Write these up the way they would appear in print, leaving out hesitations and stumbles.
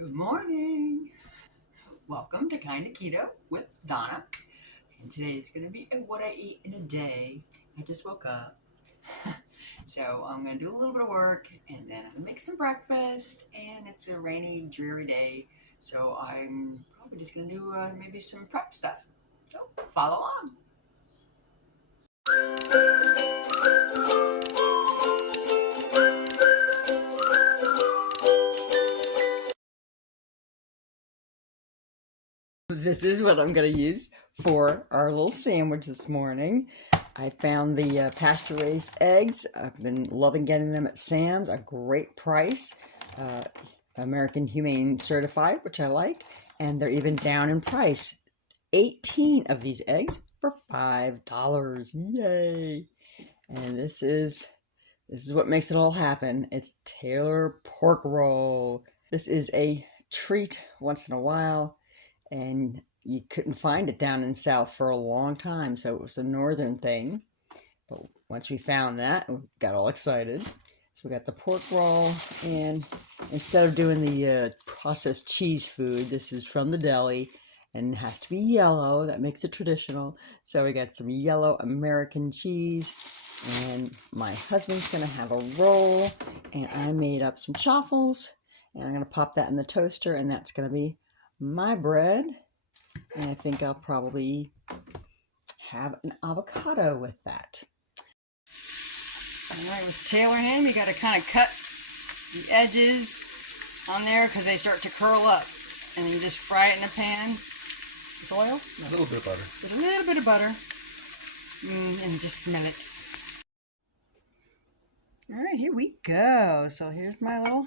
Good morning. Welcome to Kinda Keto with Donna. And today is going to be what I eat in a day. I just woke up. So I'm going to do a little bit of work and then I'm going to make some breakfast. And it's a rainy, dreary day. So I'm probably just going to do maybe some prep stuff. So follow along. This is what I'm going to use for our little sandwich this morning. I found the pasture-raised eggs. I've been loving getting them at Sam's. A great price. American Humane Certified, which I like. And they're even down in price. 18 of these eggs for $5. Yay! And this is what makes it all happen. It's Taylor pork roll. This is a treat once in a while. And you couldn't find it down in South for a long time, so it was a northern thing. But once we found that, we got all excited. So we got the pork roll, and instead of doing the processed cheese food, this is from the deli, and it has to be yellow. That makes it traditional. So we got some yellow American cheese, and my husband's gonna have a roll, and I made up some chaffles, and I'm gonna pop that in the toaster, and that's gonna be my bread. And I think I'll probably have an avocado with that. All right, with Taylor ham, you got to kind of cut the edges on there because they start to curl up. And then you just fry it in a pan with oil. A little bit of butter. With a little bit of butter. And just smell it. All right, here we go. So here's my little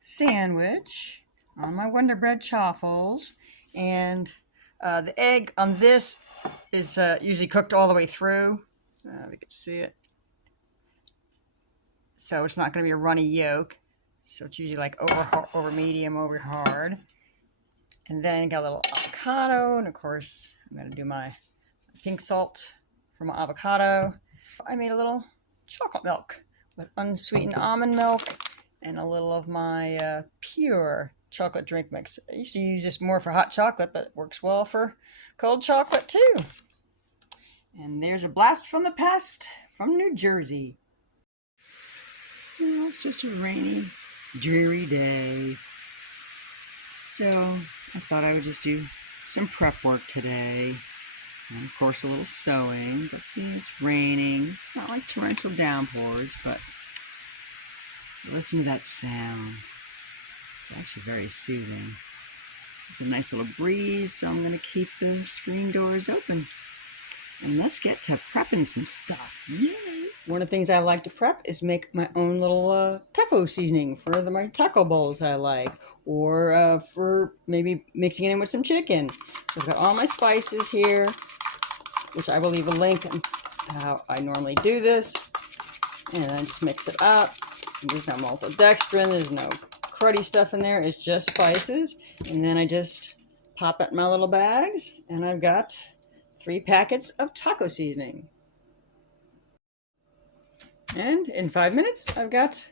sandwich on my Wonder Bread chaffles. And the egg on this is usually cooked all the way through. If you can see it. So it's not going to be a runny yolk. So it's usually like over medium, over hard. And then I got a little avocado. And of course, I'm going to do my pink salt for my avocado. I made a little chocolate milk with unsweetened almond milk and a little of my pure chocolate drink mix. I used to use this more for hot chocolate, but it works well for cold chocolate too. And there's a blast from the past from New Jersey. Well, it's just a rainy, dreary day. So I thought I would just do some prep work today. And of course a little sewing. But see, it's raining. It's not like torrential downpours, but listen to that sound. It's actually very soothing. It's a nice little breeze, so I'm going to keep the screen doors open. And let's get to prepping some stuff. Yay! One of the things I like to prep is make my own little taco seasoning for my taco bowls I like. Or for maybe mixing it in with some chicken. So I've got all my spices here, which I will leave a link on how I normally do this. And then just mix it up. There's no maltodextrin, there's no cruddy stuff in there. It's just spices. And then I just pop it in my little bags. And I've got 3 packets of taco seasoning. And in 5 minutes, I've got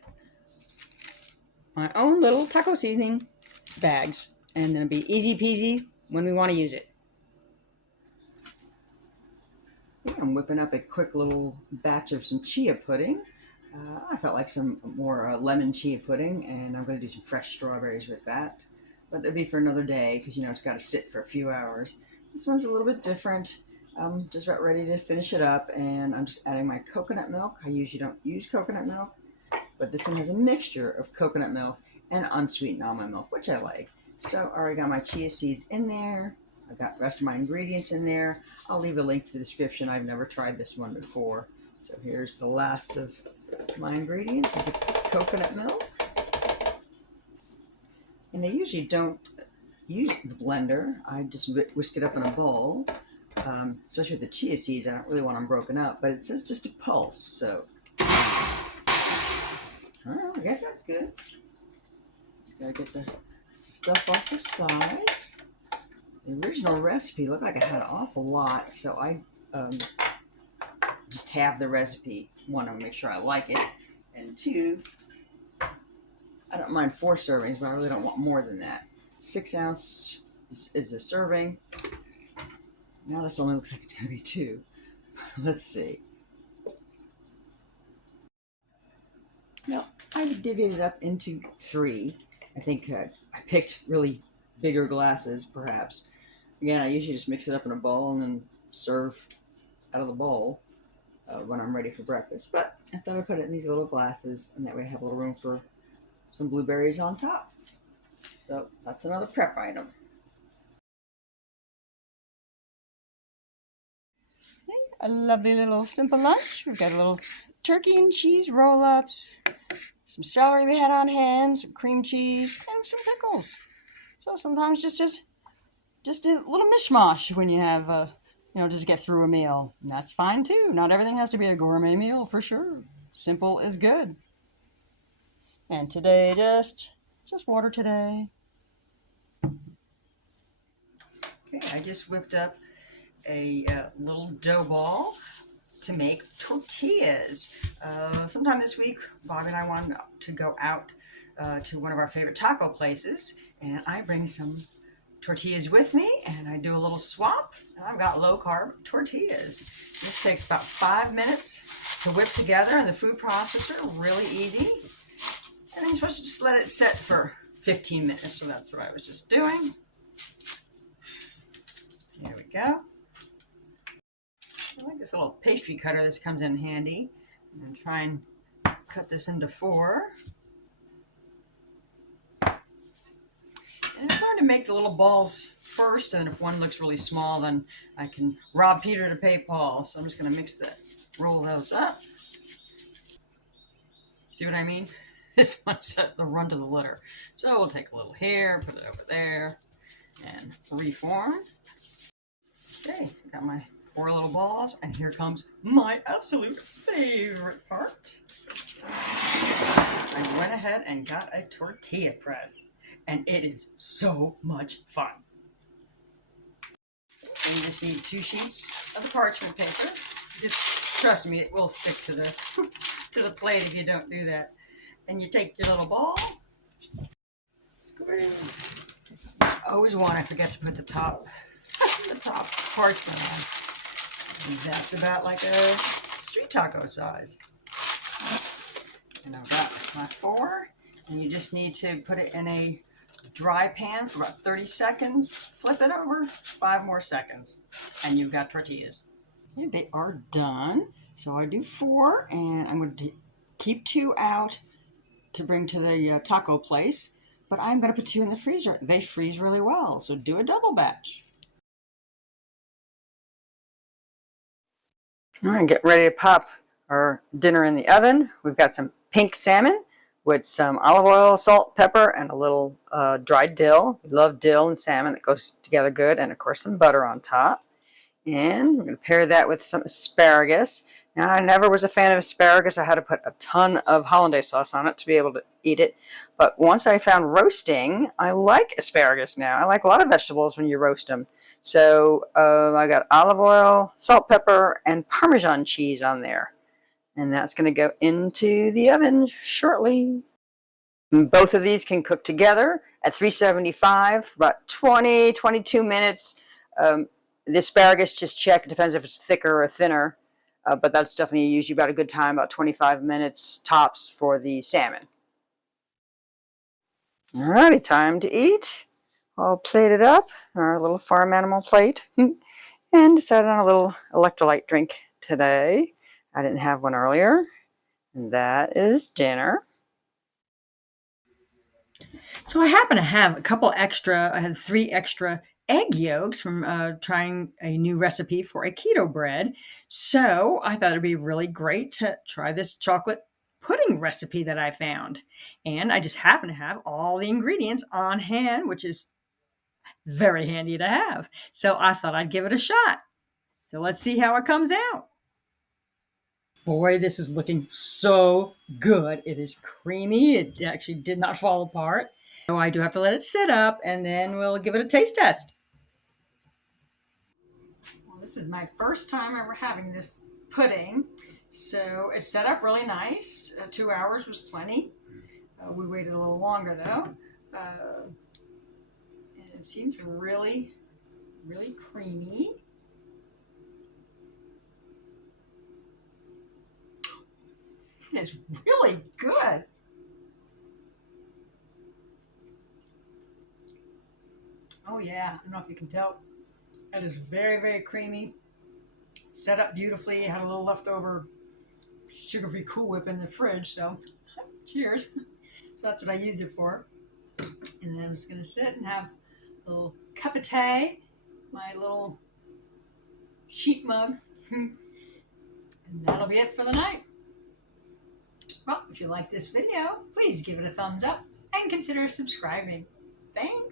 my own little taco seasoning bags. And then it'll be easy peasy when we want to use it. Yeah, I'm whipping up a quick little batch of some chia pudding. I felt like some more lemon chia pudding, and I'm going to do some fresh strawberries with that. But it'll be for another day because, you know, it's got to sit for a few hours. This one's a little bit different. I'm just about ready to finish it up, and I'm just adding my coconut milk. I usually don't use coconut milk, but this one has a mixture of coconut milk and unsweetened almond milk, which I like. So I already got my chia seeds in there. I've got the rest of my ingredients in there. I'll leave a link to the description. I've never tried this one before. So here's the last of my ingredients, the coconut milk. And I usually don't use the blender. I just whisk it up in a bowl. Especially with the chia seeds, I don't really want them broken up, but it says just a pulse, so I guess that's good. Just gotta get the stuff off the sides. The original recipe looked like I had an awful lot, so I just have the recipe. One, I want to make sure I like it, and two, I don't mind 4 servings, but I really don't want more than that. 6 ounce is a serving. Now this only looks like it's going to be 2. Let's see. No, I divvied it up into 3. I think I picked really bigger glasses, perhaps. Again, I usually just mix it up in a bowl and then serve out of the bowl when I'm ready for breakfast. But I thought I'd put it in these little glasses, and that way I have a little room for some blueberries on top. So that's another prep item. A lovely little simple lunch. We've got a little turkey and cheese roll-ups, some celery we had on hand, some cream cheese, and some pickles. So sometimes just a little mishmash when you have just get through a meal. And that's fine too. Not everything has to be a gourmet meal for sure. Simple is good. And today just water today. Okay, I just whipped up a little dough ball to make tortillas. Sometime this week, Bobby and I wanted to go out to one of our favorite taco places, and I bring some tortillas with me, and I do a little swap, and I've got low-carb tortillas. This takes about 5 minutes to whip together in the food processor, really easy. And then you're supposed to just let it set for 15 minutes, so that's what I was just doing. There we go. I like this little pastry cutter. This comes in handy. I'm going to try and cut this into 4. And I'm trying to make the little balls first, and if one looks really small, then I can rob Peter to pay Paul. So I'm just going to roll those up. See what I mean? This one's the run to the litter. So we'll take a little here, put it over there, and reform. Okay, got my 4 little balls, and here comes my absolute favorite part. I went ahead and got a tortilla press, and it is so much fun. And you just need 2 sheets of the parchment paper. Just trust me, it will stick to the plate if you don't do that. And you take your little ball, squeeze. Always I forget to put the top parchment on. And that's about like a street taco size. And I've got my 4, and you just need to put it in a dry pan for about 30 seconds, flip it over, 5 more seconds, and you've got tortillas. Okay, they are done. So I do 4, and I'm going to keep 2 out to bring to the taco place, but I'm going to put 2 in the freezer. They freeze really well, so do a double batch. All right, get ready to pop our dinner in the oven. We've got some pink salmon with some olive oil, salt, pepper, and a little dried dill. We love dill and salmon. It goes together good, and of course some butter on top. And we're going to pair that with some asparagus. Now, I never was a fan of asparagus. I had to put a ton of hollandaise sauce on it to be able to eat it. But once I found roasting, I like asparagus now. I like a lot of vegetables when you roast them. So I got olive oil, salt, pepper, and Parmesan cheese on there. And that's going to go into the oven shortly. And both of these can cook together at 375 for about 22 minutes. The asparagus, just check. It depends if it's thicker or thinner. But that's definitely usually about a good time, about 25 minutes tops for the salmon. Alrighty, time to eat. I'll plate it up, our little farm animal plate, and decided on a little electrolyte drink today. I didn't have one earlier, and that is dinner. So I happen to have I had 3 extra egg yolks from trying a new recipe for a keto bread. So I thought it'd be really great to try this chocolate pudding recipe that I found. And I just happen to have all the ingredients on hand, which is very handy to have. So I thought I'd give it a shot. So let's see how it comes out. Boy, this is looking so good. It is creamy. It actually did not fall apart. So I do have to let it sit up, and then we'll give it a taste test. Well, this is my first time ever having this pudding. So it's set up really nice. 2 hours was plenty. We waited a little longer though. And it seems really, really creamy. It's really good. Oh yeah, I don't know if you can tell. It is very, very creamy. Set up beautifully. Had a little leftover sugar-free Cool Whip in the fridge, so cheers. So that's what I used it for. And then I'm just gonna sit and have a little cup of tea, my little sheep mug, and that'll be it for the night. Well, if you like this video, please give it a thumbs up and consider subscribing. Thanks.